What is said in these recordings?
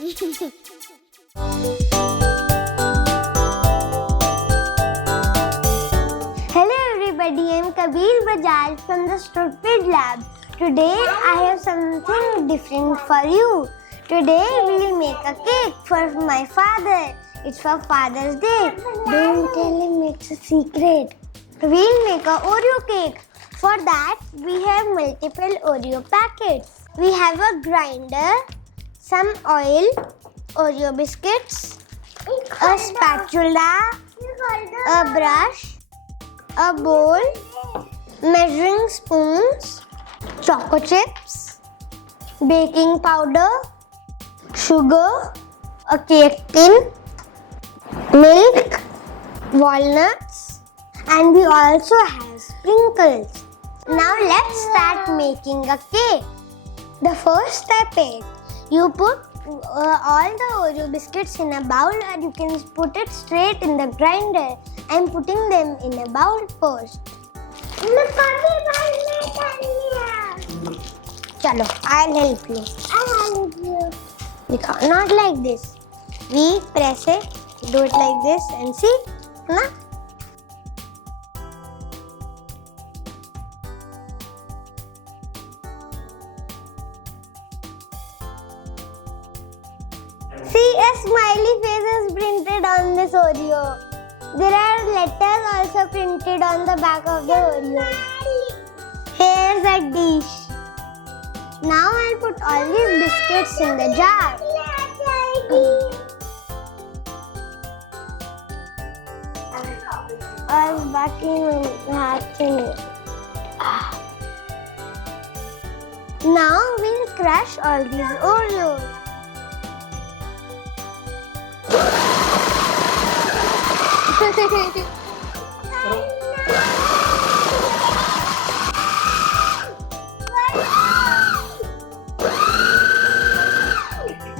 Hello everybody, I am Kabir Bajaj from the Stupid Lab. Today I have something different for you. Today we will make a cake for my father. It's for Father's Day. Don't tell him, it's a secret. We'll make a Oreo cake. For that we have multiple Oreo packets. We have a grinder, some oil, Oreo biscuits, a spatula, a brush, a bowl, measuring spoons, choco chips, baking powder, sugar, a cake tin, milk, walnuts, and we also have sprinkles. Now let's start making a cake. The first step is you put all the Oreo biscuits in a bowl, or you can put it straight in the grinder. I'm putting them in a bowl first. Chalo, I'll help you. Not like this. We press it, do it like this, and see, na? See, a smiley face is printed on this Oreo. There are letters also printed on the back of the Oreo. Here's a dish. Now I'll put all these biscuits in the jar. I'm backing hatching. Now we'll crush all these Oreos.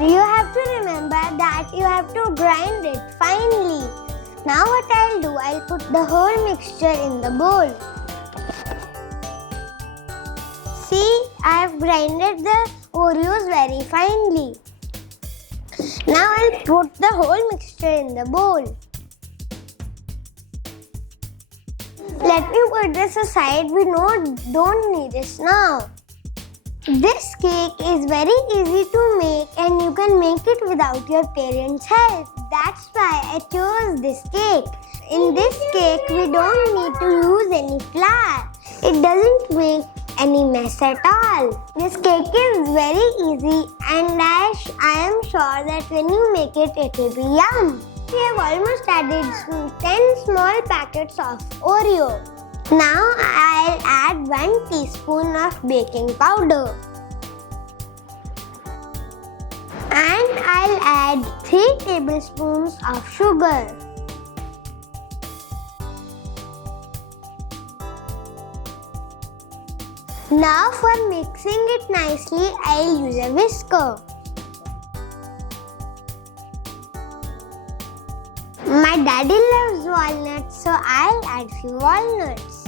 You have to remember that you have to grind it finely. Now what I'll do, I'll put the whole mixture in the bowl. See, I have grinded the Oreos very finely. Now I'll put the whole mixture in the bowl. Let me put this aside, we don't need this now. This cake is very easy to make and you can make it without your parents' help. That's why I chose this cake. In this cake, we don't need to use any flour. It doesn't make any mess at all. This cake is very easy and I am sure that when you make it, it will be yum. We have almost added 10 small packets of Oreo. Now I'll add 1 teaspoon of baking powder. And I'll add 3 tablespoons of sugar. Now for mixing it nicely, I'll use a whisker. My daddy loves walnuts, so I'll add few walnuts.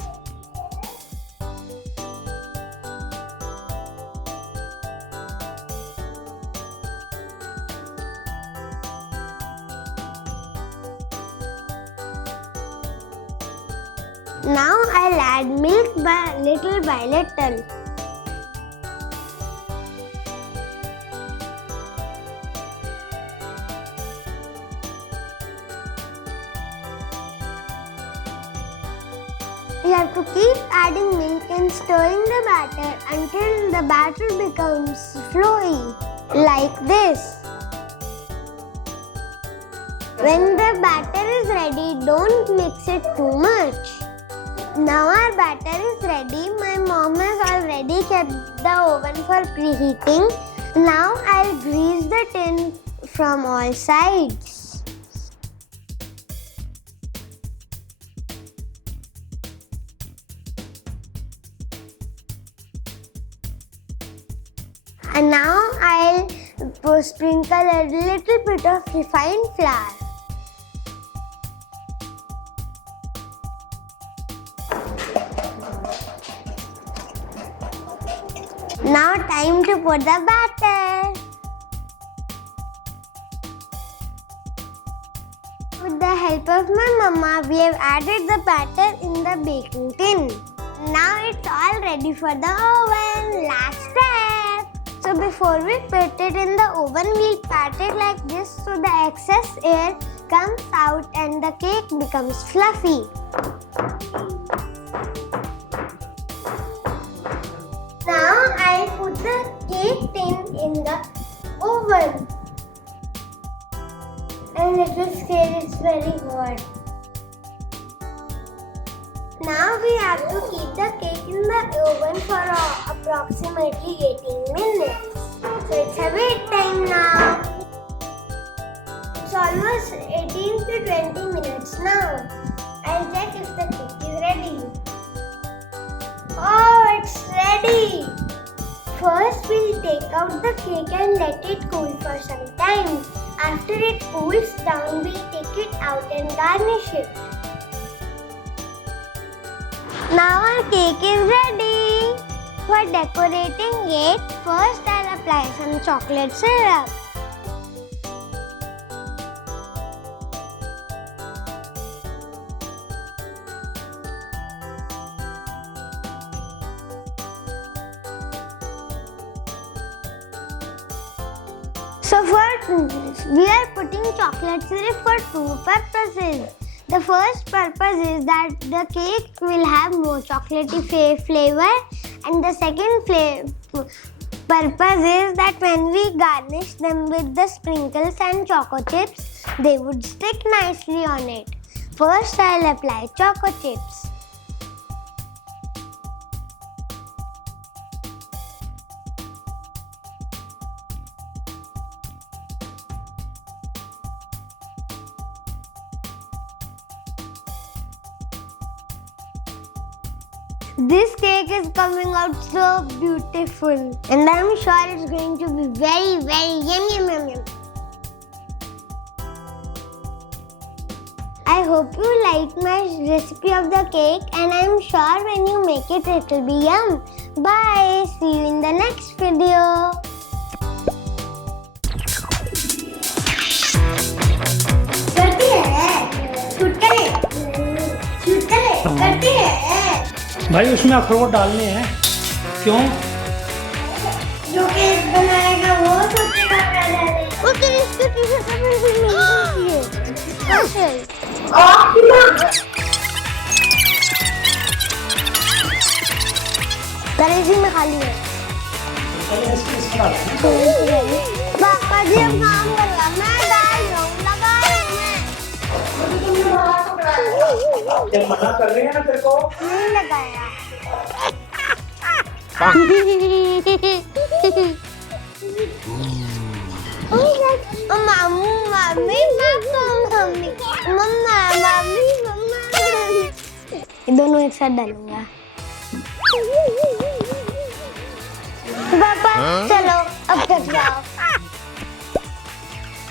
Now I'll add milk little by little. You have to keep adding milk and stirring the batter until the batter becomes flowy, like this. When the batter is ready, don't mix it too much. Now our batter is ready. My mom has already kept the oven for preheating. Now I'll grease the tin from all sides. And now I'll sprinkle a little bit of refined flour. Now time to put the batter. of my mama, we have added the batter in the baking tin. Now it's all ready for the oven. Last step. So before we put it in the oven, we'll pat it like this so the excess air comes out and the cake becomes fluffy. Now I'll put the cake tin in the oven. And little scale, it's very hot. Now we have to keep the cake in the oven for approximately 18 minutes. So it's a wait time now. It's almost 18 to 20 minutes now. I'll check if the cake is ready. Oh, it's ready. First, we'll take out the cake and let it cool for some time. After it cools down, we'll take it out and garnish it. Now our cake is ready. For decorating it, first I'll apply some chocolate syrup. So we are putting chocolate syrup for two purposes. The first purpose is that the cake will have more chocolatey flavor, and the second purpose is that when we garnish them with the sprinkles and choco chips, they would stick nicely on it. First, I'll apply choco chips. This cake is coming out so beautiful, and I'm sure it's going to be very, very yummy. I hope you like my recipe of the cake, and I'm sure when you make it, it will be yum. Bye. See you in the next video. करती है भाई, उसमें अखरोट डालने हैं। क्यों? जो cake बनाएगा वो सोचेगा मैं डालें। उसके इसके पीछे तो बिल्कुल नहीं है। स्पेशल। करेजी में खाली है। पापा जी अब काम करेगा, मैं डाल रहा हूँ, लगा रहा हूँ। जब मना कर रहे हैं ना तेरे को, नहीं लगाया। मामू मामी मम्मा मामी मम्मा, दोनों एक साथ डालूंगा। पापा चलो अब तक जाओ।